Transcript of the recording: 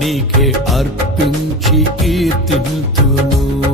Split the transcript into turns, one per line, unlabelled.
నీకే అర్పించి కీర్తింతును.